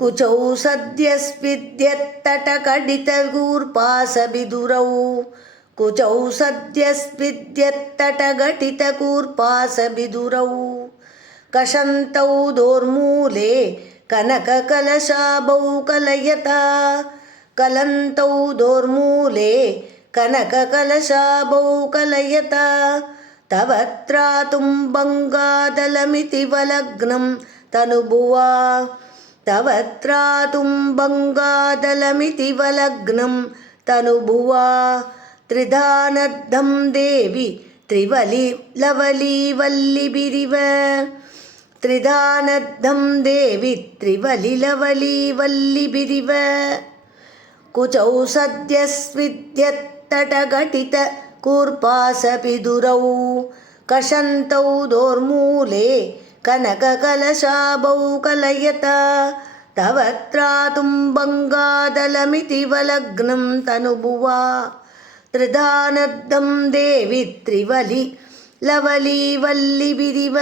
कुचौ सद्यस्विद्यत्तटकटितकूर्पासविदुरौ कुचौ सद्यस्विद्यत्तटघटितकूर्पासविदुरौ कषन्तौ दोर्मूले कनककलशाभौ कलयता कलन्तौ दोर्मूले कनककलशाभौ कलयता तव त्रातुं बङ्गादलमिति वलग्नं तनुभुवा तव त्रातुं बङ्गादलमिति वलग्नं तनुभुवा त्रिधानद्धं देवि त्रिवलिलवलीवल्लिभिरिव त्रिधानद्धं देवि त्रिवलिलवलीवल्लिभिरिव कुचौ सद्यस्विद्यत्तटघटितकूर्पासविदुरौ कषन्तौ दोर्मूले कनककलशाभौ कलयता तव त्रातुं बङ्गादलमिति वलग्नं तनुभुवा त्रिधानद्धं देवि त्रिवलिलवलीवल्लिभिरिव।